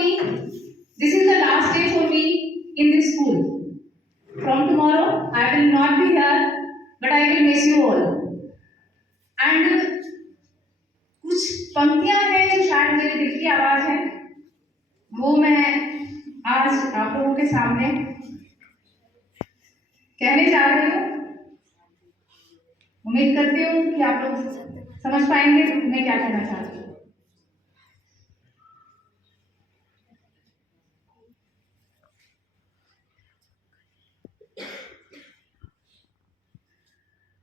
me, this is the last day for me in this school. From tomorrow, I will not be here, but I will miss you all. And कुछ पंक्तियां हैं जो शायद मेरे दिल की आवाज है, वो मैं आज आप लोगों के सामने कहने जा रही हूँ। उम्मीद करती हूँ कि आप लोग समझ पाएंगे मैं क्या कहना चाहती हूँ।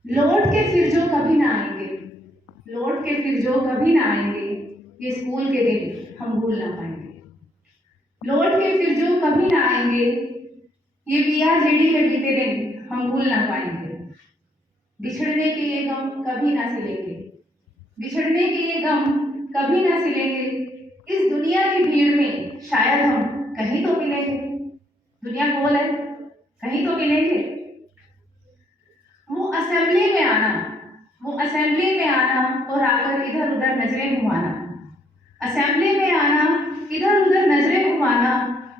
लौट के फिर जो कभी ना आएंगे, लौट के फिर जो कभी ना आएंगे, ये स्कूल के दिन हम भूल ना पाएंगे। लौट के फिर जो कभी ना आएंगे, ये बीआरजेडी में बीते दिन हम भूल ना पाएंगे। बिछड़ने के ये गम कभी ना सिलेंगे, बिछड़ने के ये गम कभी ना सिलेंगे। इस दुनिया की भीड़ में शायद हम कहीं तो मिलेंगे। दुनिया गोल है, कहीं तो मिलेंगे। वो असेंबली में आना, वो असेंबली में आना और आकर इधर उधर नजरें घुमाना, असेंबली में आना, इधर उधर नजरें घुमाना,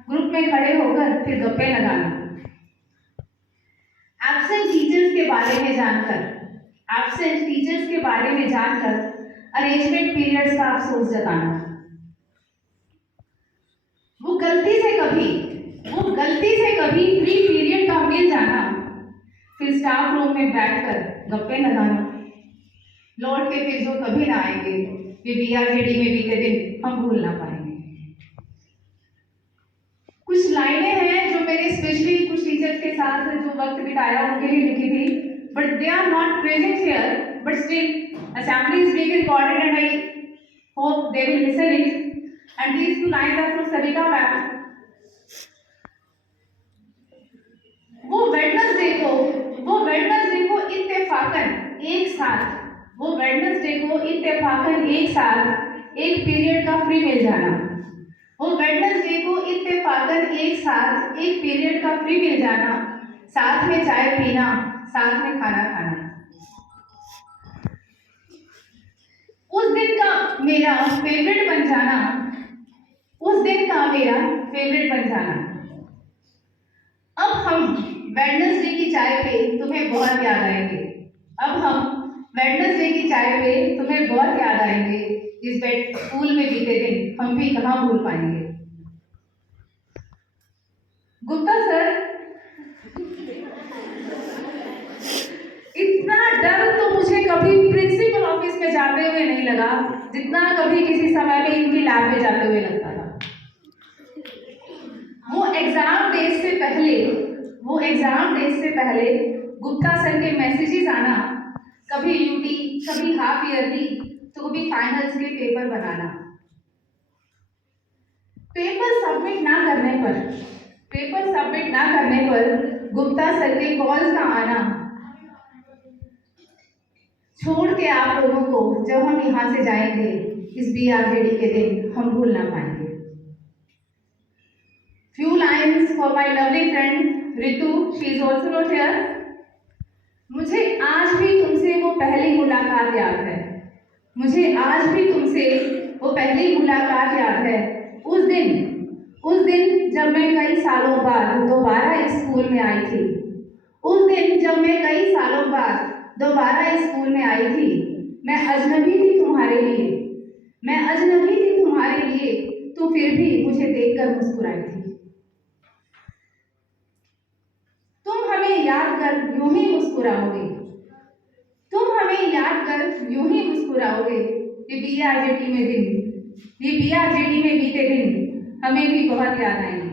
ग्रुप में खड़े होकर फिर गप्पे लगाना। एब्सेंट टीचर्स के बारे में जानकर, एब्सेंट टीचर्स के बारे में जानकर अरेंजमेंट पीरियड्स का अफसोस जताना। वो गलती से कभी फ्री पीरियड का मिल जाना, फिर स्टाफ रूम में बैठकर गप्पे लगाना। लौट के फिर जो कभी ना आएंगे, ये बीआरजेडी में बीते दिन हम भूल ना पाएंगे। कुछ लाइनें हैं जो मैंने स्पेशली कुछ टीचर्स के साथ जो वक्त बिताया उनके लिए लिखी थी, but they are not present here, but still assembly is being recorded and I hope they will listen it. And these two lines are from Savita ma'am. वो वेडनेसडे को इत्तेफाकन एक साथ एक पीरियड का फ्री मिल जाना। वो वेडनेसडे को इत्तेफाकन एक साथ एक पीरियड का फ्री मिल जाना, साथ में चाय पीना, साथ में खाना खाना। उस दिन का मेरा फेवरेट बन जाना, उस दिन का मेरा फेवरेट बन जाना। अब हम वेडनेसडे की चाय पे तुम्हें बहुत याद आएंगे, अब हम वेडनेसडे की चाय पे तुम्हें बहुत याद आएंगे। इस स्कूल में बीते दिन हम भी कहाँ भूल पाएंगे। गुप्ता सर, इतना डर तो मुझे कभी प्रिंसिपल ऑफिस में जाते हुए नहीं लगा जितना कभी किसी समय में इनकी लैब में जाते हुए लगता था। वो एग्जाम डेज से पहले गुप्ता सर के मैसेजेस आना, कभी यूटी, कभी हाफ ईयरली, तो कभी फाइनल्स के पेपर बनाना। पेपर सबमिट ना करने पर गुप्ता सर के कॉल्स का आना, छोड़ के आप लोगों को जब हम यहाँ से जाएंगे, इस बीआरजेडी के दिन हम भूल ना पाएंगे। Few lines for my lovely friend Ritu, she is also not here. मुझे आज भी तुमसे वो पहली मुलाकात याद है, मुझे आज भी तुमसे वो पहली मुलाकात याद है। उस दिन जब मैं कई सालों बाद दोबारा इस स्कूल में आई थी, उस दिन जब मैं कई सालों बाद दोबारा इस स्कूल में आई थी। मैं अजनबी थी तुम्हारे लिए, तो फिर भी मुझे देखकर मुस्कुराई थी। तुम हमें याद कर यूं ही मुस्कुराओगे। ये बीआरजेडी में बीते दिन हमें भी बहुत याद आएंगे।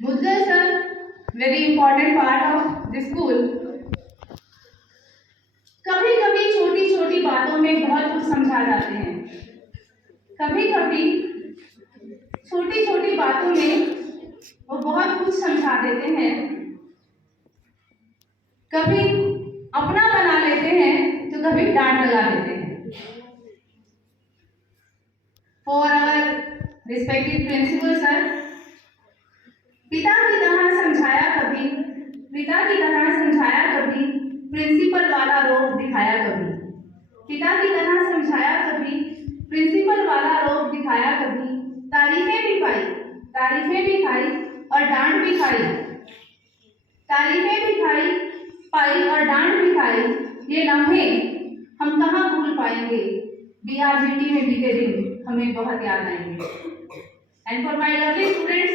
Mudgal sir, very important part of the school. कभी कभी छोटी छोटी बातों में बहुत कुछ समझा जाते हैं, कभी कभी छोटी छोटी बातों में वो बहुत कुछ समझा देते हैं, कभी अपना बना लेते हैं तो कभी डांट लगा देते हैं। For our respected principal sir, पिता की तरह समझाया कभी, प्रिंसिपल वाला रोब दिखाया कभी। पिता की तरह समझाया कभी, प्रिंसिपल वाला रोब दिखाया कभी, तारीफें भी खाई और डांट भी खाई, तारीफें भी खाई पाई और डांट भी खाई। ये लम्हे हम कहाँ भूल पाएंगे, BRGT में बीते दिन हमें बहुत याद आएंगे। And for my lovely students,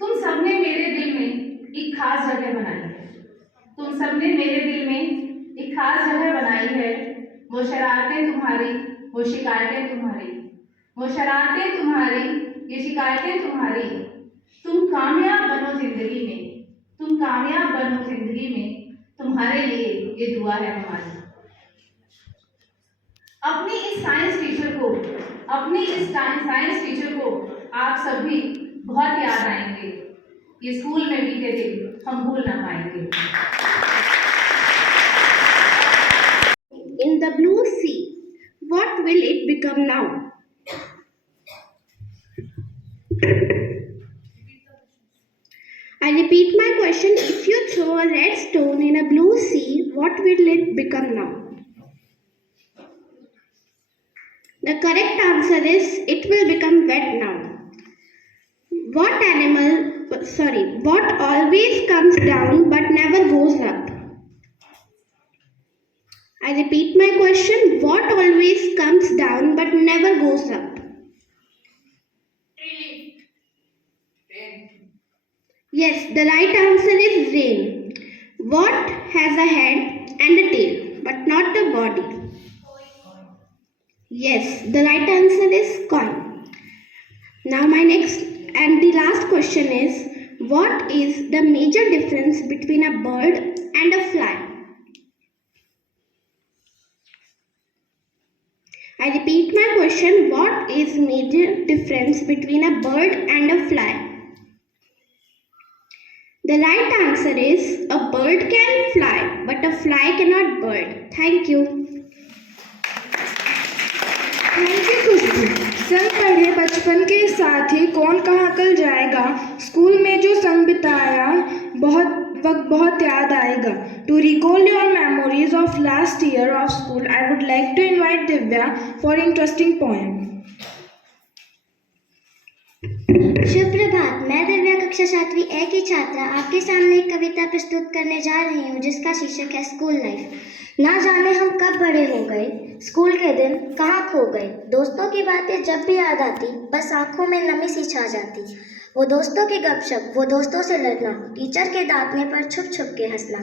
तुम सबने मेरे दिल में एक खास जगह बनाई है, तुम सबने मेरे दिल में एक खास जगह बनाई है। वो शरारतें तुम्हारी, वो शिकायतें तुम्हारी, वो शरारतें तुम्हारी, ये शिकायतें तुम्हारी। तुम कामयाब बनो जिंदगी में, तुम कामयाब बनो जिंदगी में, तुम्हारे लिए ये दुआ है हमारी। अपनी इस साइंस टीचर को, अपनी इस साइंस टीचर को आप सभी बहुत याद आएंगे। ये स्कूल में बीते दिन हम भूल ना पाएंगे। In the blue sea, what will it become now? I repeat my question. If you throw a red stone in a blue sea, what will it become now? The correct answer is it will become wet now. What always comes down but never goes up? I repeat my question. What always comes down but never goes up? Rain. Yes, the right answer is rain. What has a head and a tail but not a body? Yes, the right answer is coin. Now my next and the last question is, what is the major difference between a bird and a fly? I repeat my question. What is major difference between a bird and a fly? The right answer is a bird can fly, but a fly cannot bird. Thank you. Thank you Khushboo. संग पढ़े बचपन के साथी कौन कहाँ कल जाएगा, स्कूल में जो संग बिताया बहुत याद आएगा। To recall your memories of last year of school, I would like to invite Divya for interesting poem. शुभ प्रभात, मैं दिव्या कक्षा 7वीं ए की छात्रा आपके सामने एक कविता प्रस्तुत करने जा रही हूँ जिसका शीर्षक है स्कूल लाइफ। ना जाने हम कब बड़े हो गए, स्कूल के दिन कहाँ खो गए। दोस्तों की बातें जब भी याद आती बस आंखों में नमी सी छा जाती। वो दोस्तों की गपशप, वो दोस्तों से लड़ना, टीचर के डांटने पर छुप छुप के हंसना,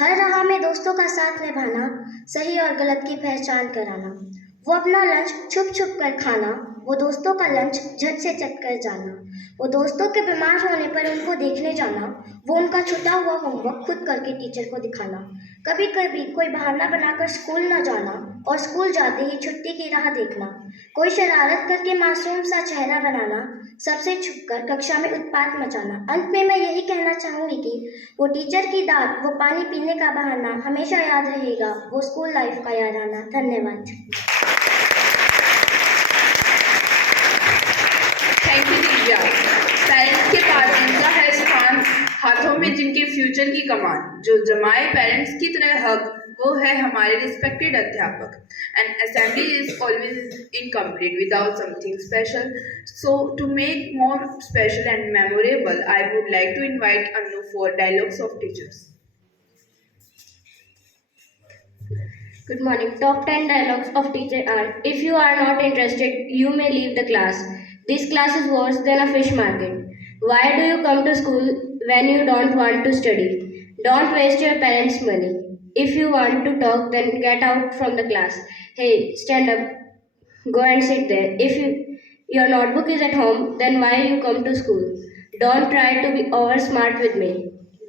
हर राह में दोस्तों का साथ निभाना, सही और गलत की पहचान कराना। वो अपना लंच छुप छुप कर खाना, वो दोस्तों का लंच झट से चट कर जाना, वो दोस्तों के बीमार होने पर उनको देखने जाना, वो उनका छुटा हुआ होमवर्क खुद करके टीचर को दिखाना, कभी कभी कोई बहाना बनाकर स्कूल न जाना और स्कूल जाते ही छुट्टी की राह देखना, कोई शरारत करके मासूम सा चेहरा बनाना, सबसे छुपकर कक्षा में उत्पात मचाना। अंत में मैं यही कहना चाहूँगी कि वो टीचर की डांट, वो पानी पीने का बहाना हमेशा याद रहेगा, वो स्कूल लाइफ का याद आना। धन्यवाद। Thank you Divya. पेरेंट्स के पास जिनका है स्थान, हाथों में जिनके फ्यूचर की कमान, जो जमाए पेरेंट्स की तरह हक, वो है हमारे रिस्पेक्टेड अध्यापक। And assembly is always incomplete without something special, so to make more special and memorable I would like to invite Anu for dialogues of teachers. Good morning. Top 10 dialogues of teacher are: if you are not interested, you may leave the class. This class is worse than a fish market. Why do you come to school when you don't want to study? Don't waste your parents' money. If you want to talk, then get out from the class. Hey, stand up. Go and sit there. If your notebook is at home, then why you come to school? Don't try to be over smart with me.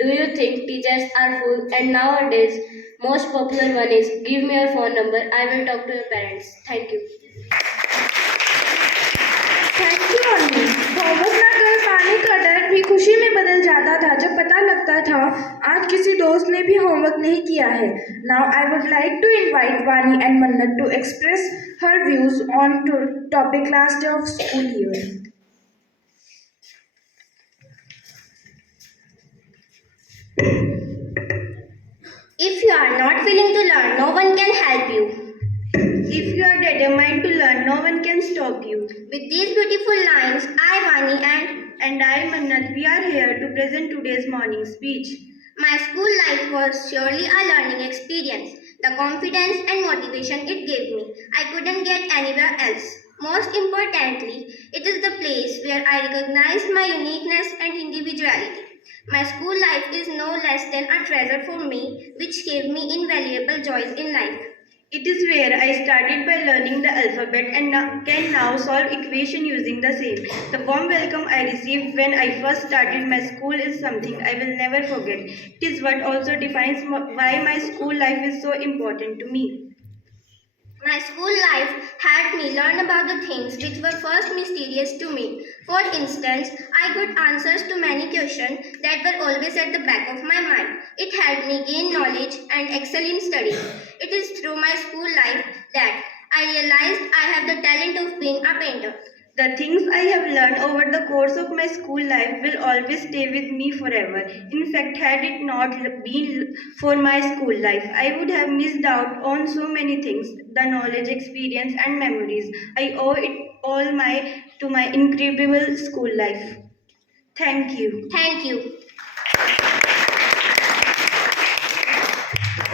Do you think teachers are fool? And nowadays, most popular one is give me your phone number. I will talk to your parents. Thank you. Thank you अनु। होमवर्क ना कर पाने का डर भी खुशी में बदल जाता था जब पता लगता था आज किसी दोस्त ने भी होमवर्क नहीं किया है। Now I would like to invite Vani and Mannat to express her views on topic last day of school year. If you are not willing to learn, no one can help you. If you are determined to learn, no one can stop you. With these beautiful lines, I, Vani, And I, Mannat, we are here to present today's morning speech. my school life was surely a learning experience. The confidence and motivation it gave me, I couldn't get anywhere else. Most importantly, it is the place where I recognized my uniqueness and individuality. My school life is no less than a treasure for me, which gave me invaluable joys in life. It is where I started by learning the alphabet and can now solve equation using the same. The warm welcome I received when I first started my school is something I will never forget. It is what also defines why my school life is so important to me. My school life helped me learn about the things which were first mysterious to me. For instance, I got answers to many questions that were always at the back of my mind. It helped me gain knowledge and excel in studies. It is through my school life that I realized I have the talent of being a painter. The things I have learned over the course of my school life will always stay with me forever. In fact, had it not been for my school life, I would have missed out on so many things, the knowledge, experience, and memories. I owe it all to my incredible school life. Thank you. Thank you.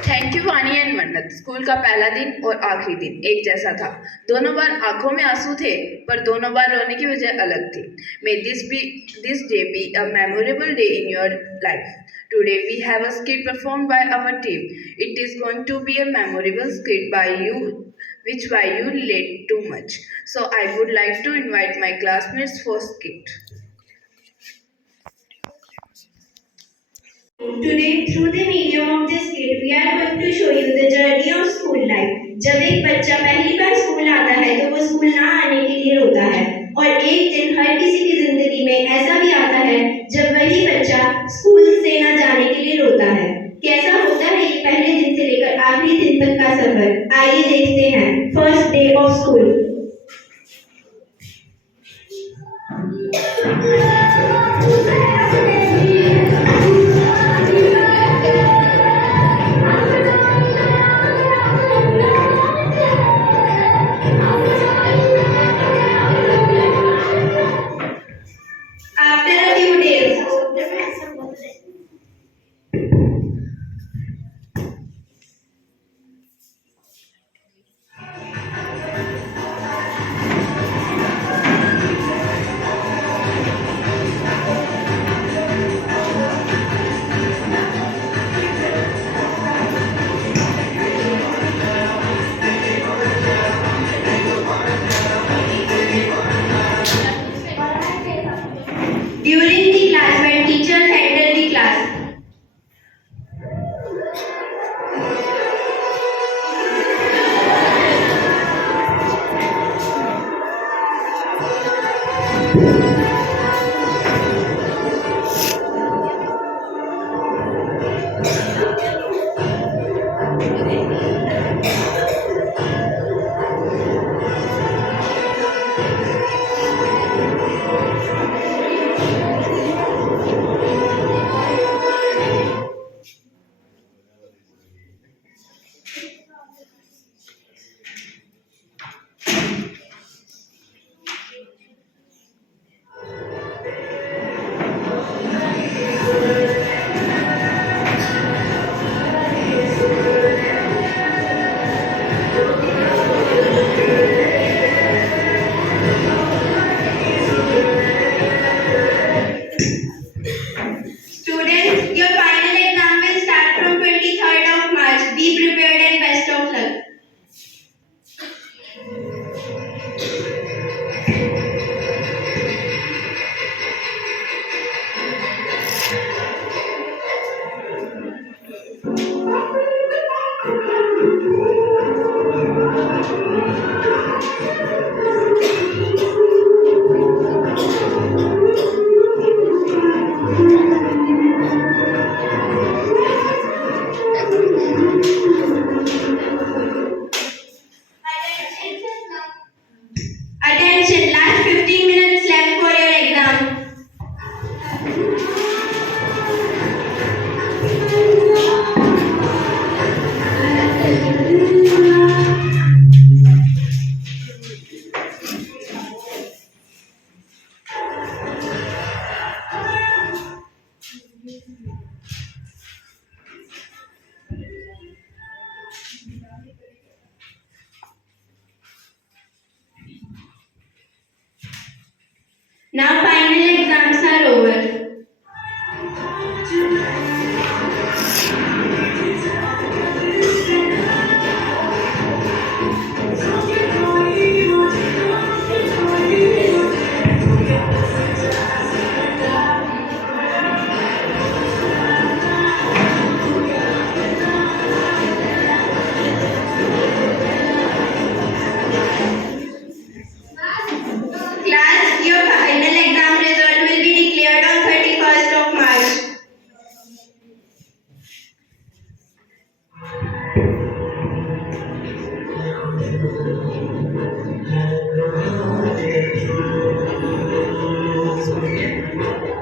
Thank you वानी and मन्नत। स्कूल का पहला दिन और आखिरी दिन एक जैसा था। दोनों बार आंखों में आंसू थे, पर दोनों बार रोने की वजह अलग थी। May this day be a memorable day in your life. Today we have a skit performed by our team. It is going to be a memorable skit by you, which why you relate too much. So I would like to invite my classmates for skit. Today, through the medium of this skit, we are going to show you the journey of school life. जब एक बच्चा पहली बार स्कूल आता है तो वो स्कूल ना आने के लिए रोता है, और एक दिन हर किसी की जिंदगी में ऐसा भी आता है जब वही बच्चा स्कूल से ना जाने के लिए रोता है। कैसा होता है ये पहले दिन से लेकर आखिरी दिन तक का सफर? आइए देखते हैं first day of school. so yeah.